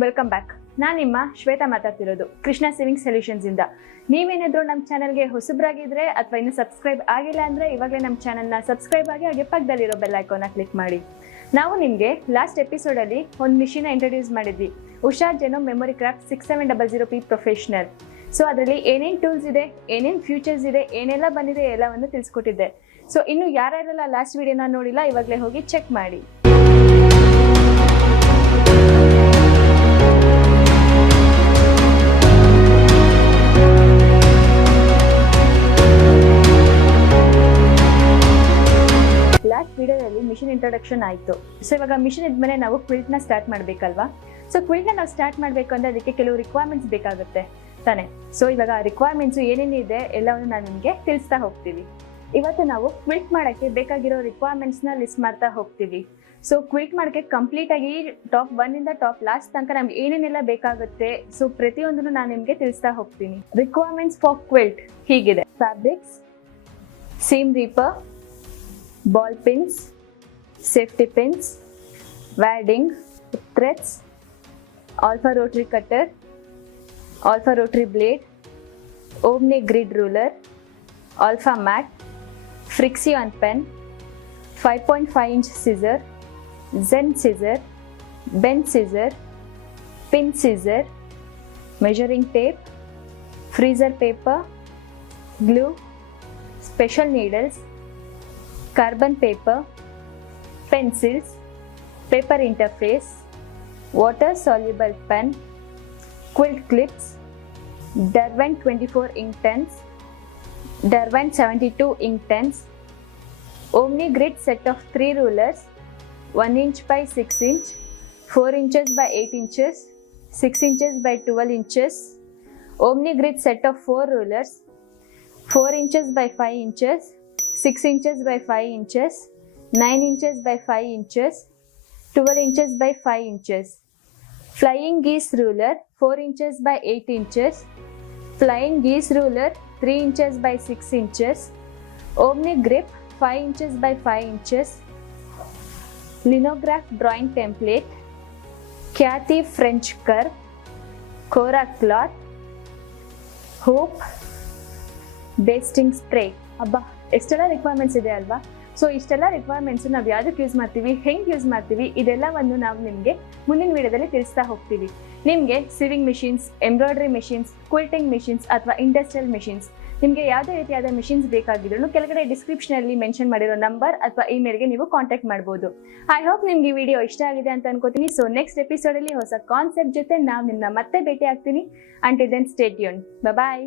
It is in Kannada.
Welcome back. ನಾನು ನಿಮ್ಮ ಶ್ವೇತಾ ಮಾತಾಡ್ತಿರೋದು ಕೃಷ್ಣ ಸೇವಿಂಗ್ ಸೊಲ್ಯೂಷನ್ಸ್ ಇಂದ. ನೀವೇನಾದರೂ ನಮ್ಮ ಚಾನಲ್ಗೆ ಹೊಸಬ್ರಾಗಿದ್ರೆ ಅಥವಾ ಇನ್ನು ಸಬ್ಸ್ಕ್ರೈಬ್ ಆಗಿಲ್ಲ ಅಂದರೆ ಇವಾಗಲೇ ನಮ್ಮ ಚಾನಲ್ನ ಸಬ್ಸ್ಕ್ರೈಬ್ ಆಗಿ ಹಾಗೆ ಪಕ್ಕದಲ್ಲಿರೋ ಬೆಲ್ ಐಕಾನ್ನ ಕ್ಲಿಕ್ ಮಾಡಿ. ನಾವು ನಿಮಗೆ ಲಾಸ್ಟ್ ಎಪಿಸೋಡಲ್ಲಿ ಒಂದು ಮಿಷಿನ ಇಂಟ್ರೊಡ್ಯೂಸ್ ಮಾಡಿದ್ವಿ, Usha genome memory craft 6700P professional. So ಅದರಲ್ಲಿ ಏನೇನು ಟೂಲ್ಸ್ ಇದೆ, ಏನೇನು ಫ್ಯೂಚರ್ಸ್ ಇದೆ, ಏನೆಲ್ಲ ಬಂದಿದೆ ಎಲ್ಲವನ್ನು ತಿಳಿಸ್ಕೊಟ್ಟಿದ್ದೆ. ಸೊ ಇನ್ನು ಯಾರ್ಯಾರೆಲ್ಲ ಲಾಸ್ಟ್ ವಿಡಿಯೋನ ನೋಡಿಲ್ಲ ಇವಾಗಲೇ ಹೋಗಿ ಚೆಕ್ ಮಾಡಿ. ಲಾಸ್ಟ್ ವಿಡಿಯೋದಲ್ಲಿ ಮಿಷಿನ್ ಇಂಟ್ರೊಡಕ್ಷನ್ ಆಯಿತು. ಸೊ ಇವಾಗ ಮಿಷಿನ್ ಇದ್ಮೇಲೆ ನಾವು ಕ್ವಿಲ್ಟ್ನ ಸ್ಟಾರ್ಟ್ ಮಾಡಬೇಕಲ್ವಾ. ಸೊ ಕ್ವಿಲ್ಟ್ನ ನಾವು ಸ್ಟಾರ್ಟ್ ಮಾಡಬೇಕು ಅಂದರೆ ಅದಕ್ಕೆ ಕೆಲವು ರಿಕ್ವೈರ್ಮೆಂಟ್ಸ್ ಬೇಕಾಗುತ್ತೆ ತಾನೆ. ಸೊ ಇವಾಗ ರಿಕ್ವೈರ್ಮೆಂಟ್ಸು ಏನೇನಿದೆ ಎಲ್ಲವನ್ನು ನಾನು ನಿಮಗೆ ತಿಳಿಸ್ತಾ ಹೋಗ್ತೀವಿ. ಇವತ್ತು ನಾವು ಕ್ವಿಲ್ಟ್ ಮಾಡೋಕ್ಕೆ ಬೇಕಾಗಿರೋ ರಿಕ್ವೈರ್ಮೆಂಟ್ಸ್ನ ಲಿಸ್ಟ್ ಮಾಡ್ತಾ ಹೋಗ್ತೀವಿ. ಸೊ ಕ್ವಿಲ್ಟ್ ಮಾಡೋಕ್ಕೆ ಕಂಪ್ಲೀಟಾಗಿ ಟಾಪ್ 1 ಇಂದ ಟಾಪ್ ಲಾಸ್ಟ್ ತನಕ ನಮ್ಗೆ ಏನೇನೆಲ್ಲ ಬೇಕಾಗುತ್ತೆ, ಸೊ ಪ್ರತಿಯೊಂದನ್ನು ನಾನು ನಿಮಗೆ ತಿಳಿಸ್ತಾ ಹೋಗ್ತೀನಿ. ರಿಕ್ವೈರ್ಮೆಂಟ್ಸ್ ಫಾರ್ ಕ್ವಿಲ್ಟ್ ಹೀಗಿದೆ: fabrics, seam ripper, ball pins, safety pins, wadding, threads, alpha rotary cutter, alpha rotary blade, Omni grid ruler, alpha mat, friction pen, 5.5 inch scissor, Zen scissor, bend scissor, pin scissor, measuring tape, freezer paper, glue, special needles, carbon paper, pencils, paper interface, water soluble pen, quilt clips, Derwent 24 ink pens, Derwent 72 ink pens, Omni grid set of 3 rulers, 1 inch by 6 inch, 4 inches by 8 inches, 6 inches by 12 inches, Omni grid set of 4 rulers, 4 inches by 5 inches, 6 inches by 5 inches, 9 inches by 5 inches, 12 inches by 5 inches. Flying geese ruler 4 inches by 8 inches, flying geese ruler 3 inches by 6 inches, Omni grip 5 inches by 5 inches, linograph drawing template, Kathy French curve, Cora cloth, hoop, basting spray. ಅಬ್ಬಾ ಎಷ್ಟೆಲ್ಲ ರಿಕ್ವೈರ್ಮೆಂಟ್ಸ್ ಇದೆ ಅಲ್ವಾ. ಸೊ ಇಷ್ಟೆಲ್ಲ ರಿಕ್ವೈರ್ಮೆಂಟ್ಸು ನಾವು ಯಾವುದಕ್ಕೆ ಯೂಸ್ ಮಾಡ್ತೀವಿ, ಹೆಂಗೆ ಯೂಸ್ ಮಾಡ್ತೀವಿ, ಇದೆಲ್ಲವನ್ನು ನಾವು ನಿಮಗೆ ಮುಂದಿನ ವಿಡಿಯೋದಲ್ಲಿ ತಿಳಿಸ್ತಾ ಹೋಗ್ತೀವಿ. ನಿಮಗೆ ಸಿವಿಂಗ್ ಮಿಷಿನ್ಸ್, ಎಂಬ್ರಾಯ್ಡ್ರಿ ಮಿಷಿನ್ಸ್, ಕ್ವಿಲ್ಟಿಂಗ್ ಮಿಷಿನ್ಸ್ ಅಥವಾ ಇಂಡಸ್ಟ್ರಿಯಲ್ ಮಿಷಿನ್ಸ್, ನಿಮಗೆ ಯಾವುದೇ ರೀತಿಯಾದ ಮಿಷಿನ್ಸ್ ಬೇಕಾಗಿದ್ರು ಕೆಳಗಡೆ ಡಿಸ್ಕ್ರಿಪ್ಷನಲ್ಲಿ ಮೆನ್ಷನ್ ಮಾಡಿರೋ ನಂಬರ್ ಅಥವಾ ಇಮೇಲ್ಗೆ ನೀವು ಕಾಂಟ್ಯಾಕ್ಟ್ ಮಾಡ್ಬೋದು. ಐ ಹೋಪ್ ನಿಮ್ಗೆ ಈ ವಿಡಿಯೋ ಇಷ್ಟ ಆಗಿದೆ ಅಂತ ಅನ್ಕೋತೀನಿ. ಸೊ ನೆಕ್ಸ್ಟ್ ಎಪಿಸೋಡಲ್ಲಿ ಹೊಸ ಕಾನ್ಸೆಪ್ಟ್ ಜೊತೆ ನಾವು ನಿಮ್ಮನ್ನ ಮತ್ತೆ ಭೇಟಿ ಆಗ್ತೀನಿ. Until then stay tuned. ಬಾಯ್.